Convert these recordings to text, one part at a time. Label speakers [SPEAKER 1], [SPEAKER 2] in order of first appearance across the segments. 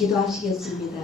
[SPEAKER 1] 기도하시겠습니다.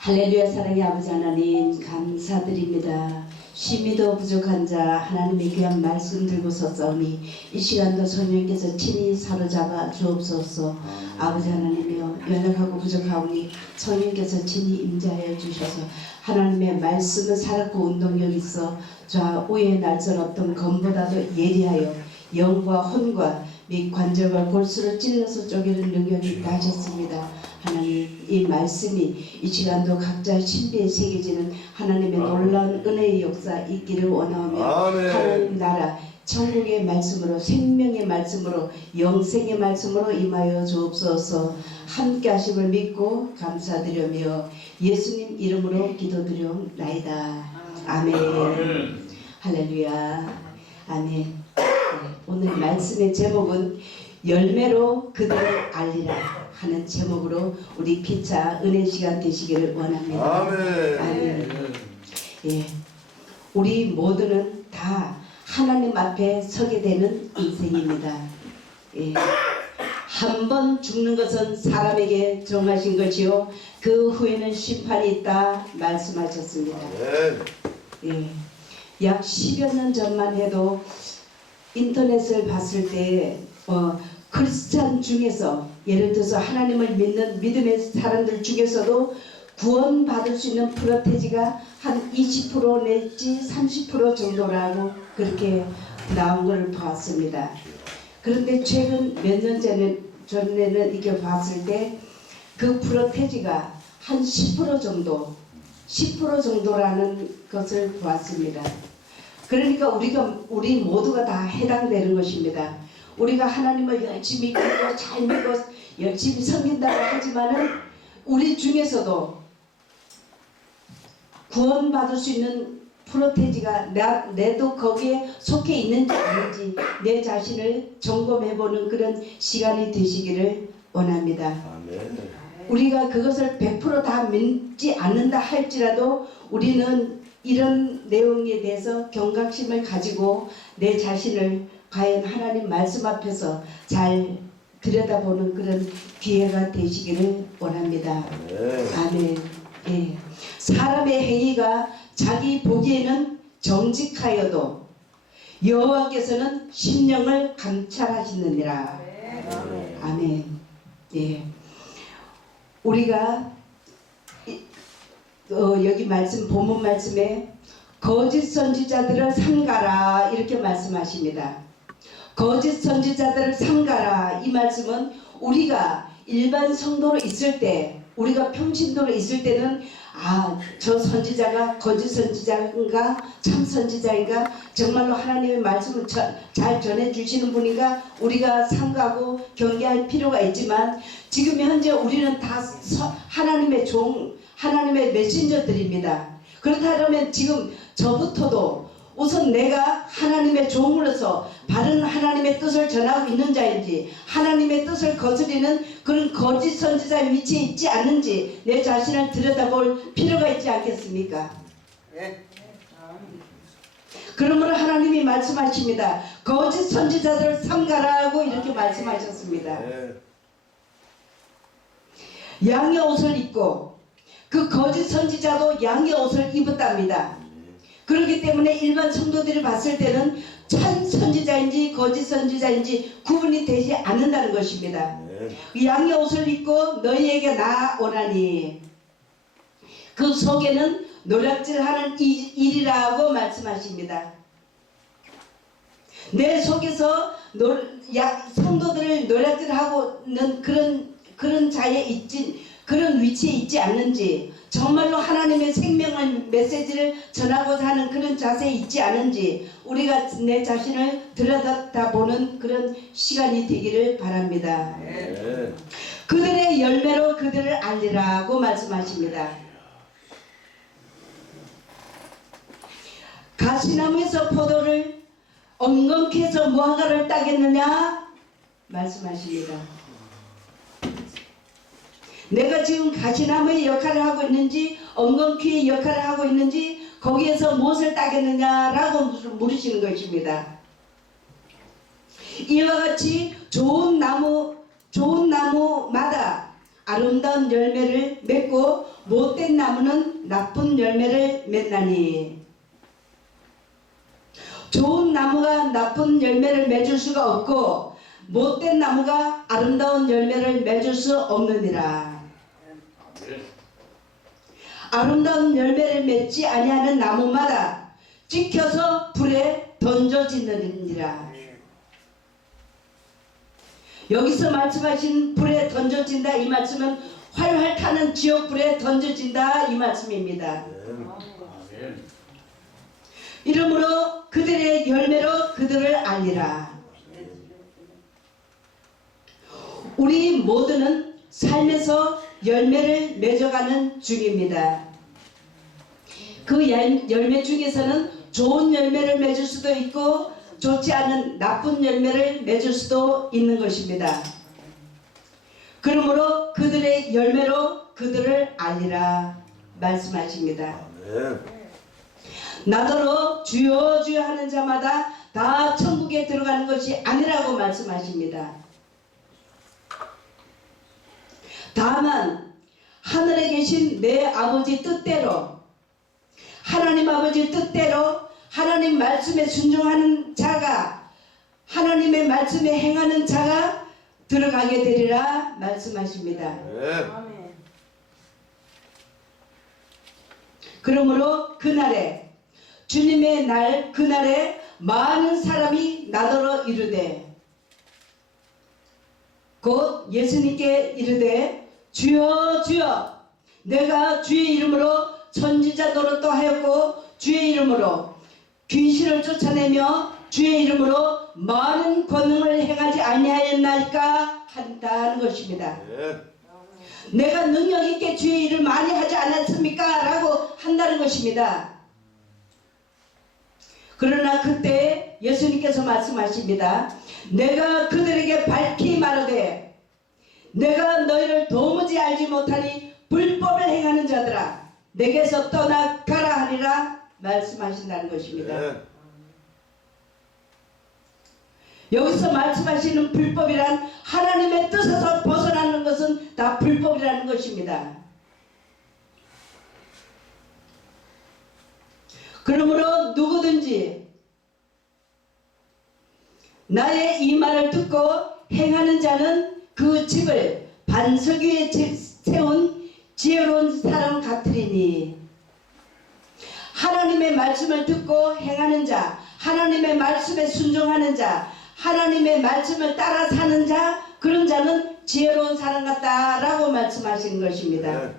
[SPEAKER 1] 할렐루야 사랑의 아버지 하나님 감사드립니다. 심히도 부족한 자 하나님의 귀한 말씀 들고 섰사오니 이 시간도 성령께서 친히 사로잡아 주옵소서 아버지 하나님이여 연약하고 부족하오니 성령께서 친히 임자하여 주셔서 하나님의 말씀은 살았고 운동력 있어 좌우의 날선 없던 검보다도 예리하여 영과 혼과 및 관절과 골수를 찔러서 쪼개는 능력이 있다 하셨습니다. 하나님 이 말씀이 이 시간도 각자 신비에 새겨지는 하나님의 놀라운 은혜의 역사 있기를 원하오며
[SPEAKER 2] 아멘.
[SPEAKER 1] 하나님 나라 천국의 말씀으로 생명의 말씀으로 영생의 말씀으로 임하여 주옵소서 함께 하심을 믿고 감사드리며 예수님 이름으로 기도드리옵나이다. 아멘. 할렐루야. 아멘. 네, 오늘 말씀의 제목은 열매로 그들을 알리라 하는 제목으로 우리 피차 은혜 시간 되시기를 원합니다.
[SPEAKER 2] 아멘.
[SPEAKER 1] 아멘. 예. 우리 모두는 다 하나님 앞에 서게 되는 인생입니다. 예. 한번 죽는 것은 사람에게 정하신 것이요. 그 후에는 심판이 있다 말씀하셨습니다. 예. 약 10여 년 전만 해도 인터넷을 봤을 때 어, 크리스찬 중에서 예를 들어서 하나님을 믿는 믿음의 사람들 중에서도 구원받을 수 있는 프로테지가 한 20% 내지 30% 정도라고 그렇게 나온 걸 봤습니다. 그런데 최근 몇 년 전에, 전에는 이렇게 봤을 때 그 프로테지가 한 10% 정도 10% 정도라는 것을 보았습니다. 그러니까 우리가 우리 모두가 다 해당되는 것입니다. 우리가 하나님을 열심히 믿고 잘 믿고 열심히 섬긴다고 하지만은 우리 중에서도 구원받을 수 있는 프로테지가 나, 내도 거기에 속해 있는지 아닌지 내 자신을 점검해보는 그런 시간이 되시기를 원합니다.
[SPEAKER 2] 아멘.
[SPEAKER 1] 우리가 그것을 100%다 믿지 않는다 할지라도 우리는 이런 내용에 대해서 경각심을 가지고 내 자신을 과연 하나님 말씀 앞에서 잘 들여다보는 그런 기회가 되시기를 원합니다.
[SPEAKER 2] 아멘.
[SPEAKER 1] 아멘. 예. 사람의 행위가 자기 보기에는 정직하여도 여호와께서는 심령을 감찰하시느니라. 아멘. 예. 우리가 이- 어, 여기 말씀 본문 말씀에 거짓 선지자들을 삼가라 이렇게 말씀하십니다. 거짓 선지자들을 삼가라 이 말씀은 우리가 일반 성도로 있을 때 우리가 평신도로 있을 때는 아 저 선지자가 거짓 선지자인가 참 선지자인가 정말로 하나님의 말씀을 저- 잘 전해주시는 분인가 우리가 삼가고 경계할 필요가 있지만 지금 현재 우리는 다 서- 하나님의 종 하나님의 메신저들입니다 그렇다면 지금 저부터도 우선 내가 하나님의 종으로서 바른 하나님의 뜻을 전하고 있는 자인지 하나님의 뜻을 거스리는 그런 거짓 선지자의 위치에 있지 않는지 내 자신을 들여다볼 필요가 있지 않겠습니까? 그러므로 하나님이 말씀하십니다. 거짓 선지자들을 삼가라고 이렇게 말씀하셨습니다.
[SPEAKER 2] 아멘.
[SPEAKER 1] 양의 옷을 입고 그 거짓 선지자도 양의 옷을 입었답니다. 그렇기 때문에 일반 성도들이 봤을 때는 참 선지자인지 거짓 선지자인지 구분이 되지 않는다는 것입니다.
[SPEAKER 2] 아멘.
[SPEAKER 1] 양의 옷을 입고 너희에게 나오나니 그 속에는 노략질하는 이- 일이라고 말씀하십니다. 내 속에서 노, 야, 성도들을 노략질하고는 그런 그런 자에 있지 그런 위치에 있지 않는지 정말로 하나님의 생명을 메시지를 전하고자 하는 그런 자세에 있지 않은지 우리가 내 자신을 들여다보는 그런 시간이 되기를 바랍니다.
[SPEAKER 2] 아멘.
[SPEAKER 1] 그들의 열매로 그들을 알리라고 말씀하십니다. 가시나무에서 포도를 엉겅퀴 해서 무화과를 따겠느냐 말씀하십니다. 내가 지금 가시나무의 역할을 하고 있는지 엉겅퀴의 역할을 하고 있는지 거기에서 무엇을 따겠느냐라고 물으시는 것입니다. 이와 같이 좋은 나무 좋은 나무마다 아름다운 열매를 맺고 못된 나무는 나쁜 열매를 맺나니 좋은 나무가 나쁜 열매를 맺을 수가 없고 못된 나무가 아름다운 열매를 맺을 수 없느니라. 아름다운 열매를 맺지 아니하는 나무마다 찍혀서 불에 던져지느니라. 여기서 말씀하신 불에 던져진다 이 말씀은 활활 타는 지옥 불에 던져진다 이 말씀입니다. 이러므로 그들의 열매로 그들을 알리라. 우리 모두는 삶에서 열매를 맺어가는 중입니다. 그 열- 열매 중에서는 좋은 열매를 맺을 수도 있고 좋지 않은 나쁜 열매를 맺을 수도 있는 것입니다. 그러므로 그들의 열매로 그들을 알리라 말씀하십니다. 나더러 주여 주여 하는 자마다 다 천국에 들어가는 것이 아니라고 말씀하십니다. 다만 하늘에 계신 내 아버지 뜻대로 하나님 아버지 뜻대로 하나님 말씀에 순종하는 자가 하나님의 말씀에 행하는 자가 들어가게 되리라 말씀하십니다. 그러므로 그날에 주님의 날 그날에 많은 사람이 나더러 이르되 곧 예수님께 이르되 주여 주여 내가 주의 이름으로 선지자 노릇도 하였고 주의 이름으로 귀신을 쫓아내며 주의 이름으로 많은 권능을 행하지 아니하였나이까 한다는 것입니다. 내가 능력 있게 주의 일을 많이 하지 않았습니까? 라고 한다는 것입니다. 그러나 그때 예수님께서 말씀하십니다. 내가 그들에게 말하되 내가 너희를 도무지 알지 못하니 불법을 행하는 자들아 내게서 떠나가라 하리라 말씀하신다는 것입니다. 여기서 말씀하시는 불법이란 하나님의 뜻에서 벗어나는 것은 다 불법이라는 것입니다. 그러므로 누구든지 나의 이 말을 듣고 행하는 자는 그 집을 반석 위에 지- 세운 지혜로운 사람 같으리니. 하나님의 말씀을 듣고 행하는 자, 하나님의 말씀에 순종하는 자, 하나님의 말씀을 따라 사는 자, 그런 자는 지혜로운 사람 같다라고 말씀하신 것입니다.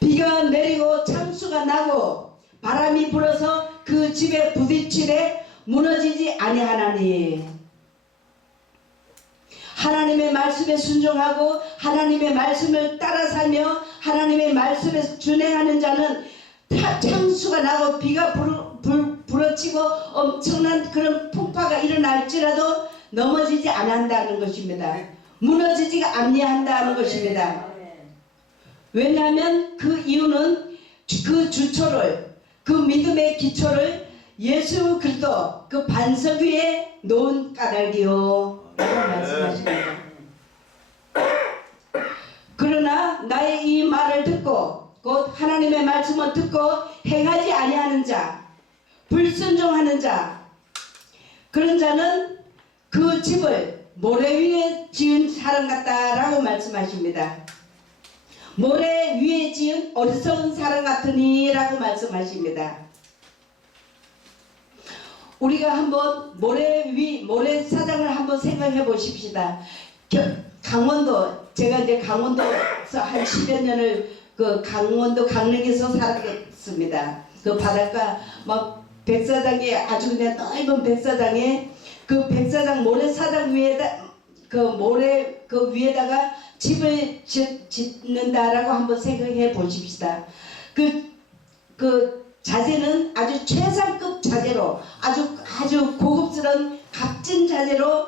[SPEAKER 1] 비가 내리고 창수가 나고 바람이 불어서 그 집에 부딪히되 무너지지 아니하나니 하나님의 말씀에 순종하고 하나님의 말씀을 따라 살며 하나님의 말씀에 준행하는 자는 타- 창수가 나고 비가 불어치고 엄청난 그런 풍파가 일어날지라도 넘어지지 않는다는 것입니다. 무너지지가 아니한다는 것입니다. 왜냐하면 그 이유는 주- 그 주초를 그 믿음의 기초를 예수 그리스도 그 반석 위에 놓은 까닭이요 말씀하십니다. 그러나 나의 이 말을 듣고 곧 하나님의 말씀을 듣고 행하지 아니하는 자 불순종하는 자 그런 자는 그 집을 모래 위에 지은 사람 같다라고 말씀하십니다. 모래 위에 지은 어리석은 사람 같으니라고 말씀하십니다. 우리가 한번 모래 위 모래 사장을 한번 생각해 보십시다. 겨- 강원도 제가 이제 강원도에서 한 10여 년을 그 강원도 강릉에서 살았습니다. 그 바닷가 막 백사장에 아주 그냥 넓은 백사장에 그 백사장 모래사장 위에다 그 모래 그 위에다가 집을 짓, 짓는다라고 한번 생각해 보십시다. 그, 그 자재는 아주 최상급 자재로 아주 아주 고급스러운 값진 자재로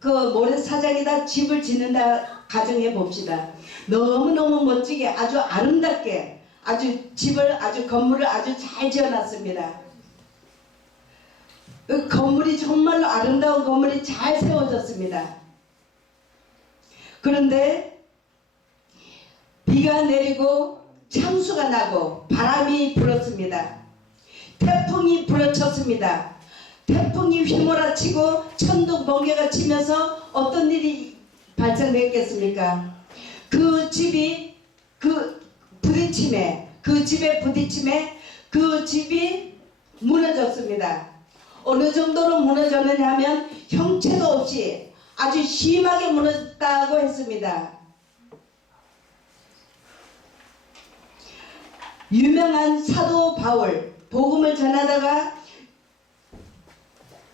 [SPEAKER 1] 그 모래사장에다 집을 짓는다 가정해 봅시다. 너무너무 멋지게 아주 아름답게 아주 집을 아주 건물을 아주 잘 지어놨습니다. 그 건물이 정말로 아름다운 건물이 잘 세워졌습니다. 그런데 비가 내리고 창수가 나고 바람이 불었습니다. 태풍이 불어쳤습니다. 태풍이 휘몰아치고 천둥 번개가 치면서 어떤 일이 발생됐겠습니까? 그 집이 그 부딪힘에 그 집에 부딪힘에 그 집이 무너졌습니다. 어느 정도로 무너졌느냐 하면 형체도 없이 아주 심하게 무너졌다고 했습니다. 유명한 사도 바울 복음을 전하다가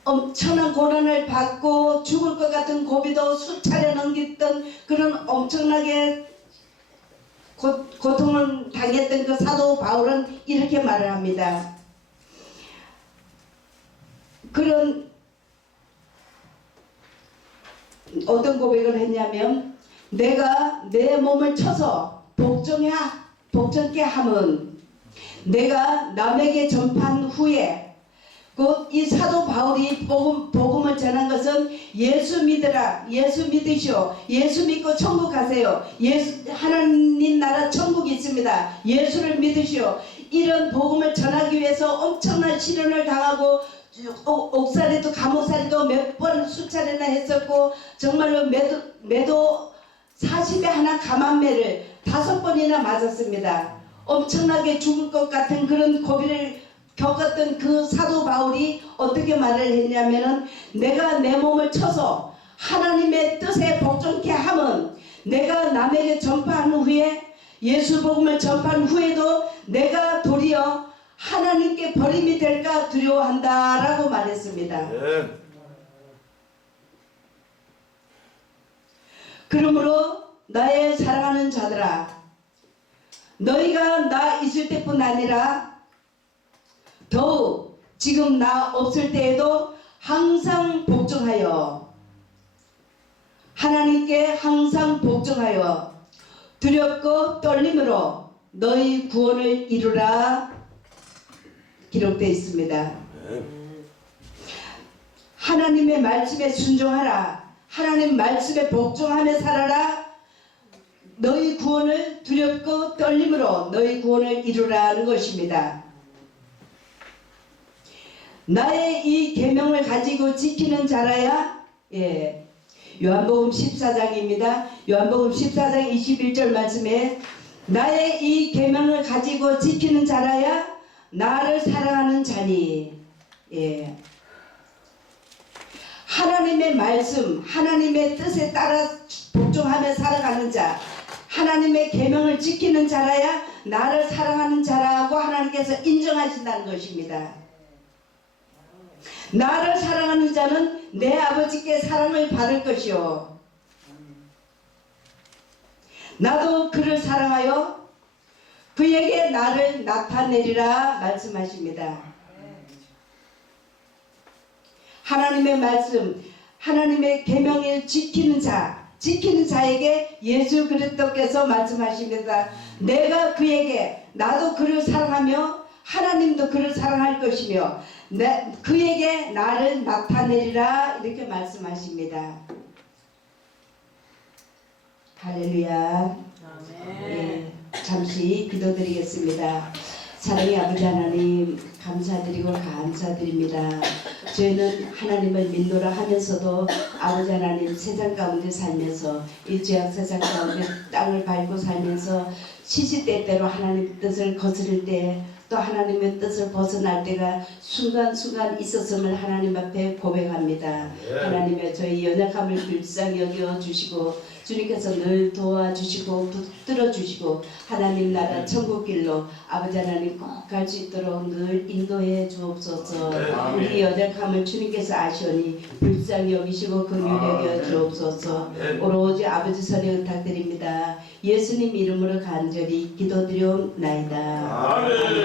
[SPEAKER 1] 엄청난 고난을 받고 죽을 것 같은 고비도 수차례 넘겼던 그런 엄청나게 고, 고통을 당했던 그 사도 바울은 이렇게 말을 합니다. 그런 어떤 고백을 했냐면 내가 내 몸을 쳐서 복종해 복종케 함은 내가 남에게 전파한 후에 곧 이 사도 바울이 복음, 복음을 전한 것은 예수 믿으라 예수 믿으시오 예수 믿고 천국 가세요. 예수 하나님 나라 천국이 있습니다. 예수를 믿으시오. 이런 복음을 전하기 위해서 엄청난 시련을 당하고 옥- 옥살이도 감옥살이도 몇 번 수차례나 했었고 정말로 매도 매도 40에 하나 감한매를 다섯 번이나 맞았습니다. 엄청나게 죽을 것 같은 그런 고비를 겪었던 그 사도 바울이 어떻게 말을 했냐면은 내가 내 몸을 쳐서 하나님의 뜻에 복종케 함은 내가 남에게 전파한 후에 예수 복음을 전파한 후에도 내가 도리어 하나님께 버림이 될까 두려워한다라고 말했습니다.
[SPEAKER 2] 예.
[SPEAKER 1] 그러므로 나의 사랑하는 자들아 너희가 나 있을 때뿐 아니라 더욱 지금 나 없을 때에도 항상 복종하여 하나님께 항상 복종하여 두렵고 떨림으로 너희 구원을 이루라 기록되어 있습니다.
[SPEAKER 2] 예.
[SPEAKER 1] 하나님의 말씀에 순종하라. 하나님 말씀에 복종하며 살아라. 너희 구원을 두렵고 떨림으로 너희 구원을 이루라는 것입니다. 나의 이 계명을 가지고 지키는 자라야 예. 요한복음 14장입니다. 요한복음 14장 21절 말씀에 나의 이 계명을 가지고 지키는 자라야 나를 사랑하는 자니 예. 하나님의 말씀, 하나님의 뜻에 따라 복종하며 살아가는 자, 하나님의 계명을 지키는 자라야 나를 사랑하는 자라고 하나님께서 인정하신다는 것입니다. 나를 사랑하는 자는 내 아버지께 사랑을 받을 것이요. 나도 그를 사랑하여 그에게 나를 나타내리라 말씀하십니다. 하나님의 말씀, 하나님의 계명을 지키는 자, 지키는 자에게 예수 그리스도께서 말씀하십니다. 내가 그에게 나도 그를 사랑하며 하나님도 그를 사랑할 것이며 내, 그에게 나를 나타내리라 이렇게 말씀하십니다. 할렐루야. 예, 잠시 기도드리겠습니다. 사랑의 아버지 하나님 감사드리고 감사드립니다. 저희는 하나님을 믿노라 하면서도 아버지 하나님 세상 가운데 살면서 이 죄악 세상 가운데 땅을 밟고 살면서 시시때때로 하나님 뜻을 거스를 때또 하나님의 뜻을 벗어날 때가 순간순간 있었음을 하나님 앞에 고백합니다.
[SPEAKER 2] 예.
[SPEAKER 1] 하나님의 저희 연약함을 불쌍히 여겨 주시고 주님께서 늘 도와주시고 붙들어 주시고 하나님 나라 천국 길로 아버지 하나님 꼭 갈 수 있도록 늘 인도해 주옵소서.
[SPEAKER 2] 네.
[SPEAKER 1] 우리 연약함을 주님께서 아시오니 불쌍히 여기시고 긍휼히 여겨 주옵소서.
[SPEAKER 2] 네.
[SPEAKER 1] 오로지 아버지 선에 의탁드립니다. 예수님 이름으로 간절히 기도드리옵나이다.
[SPEAKER 2] 아멘.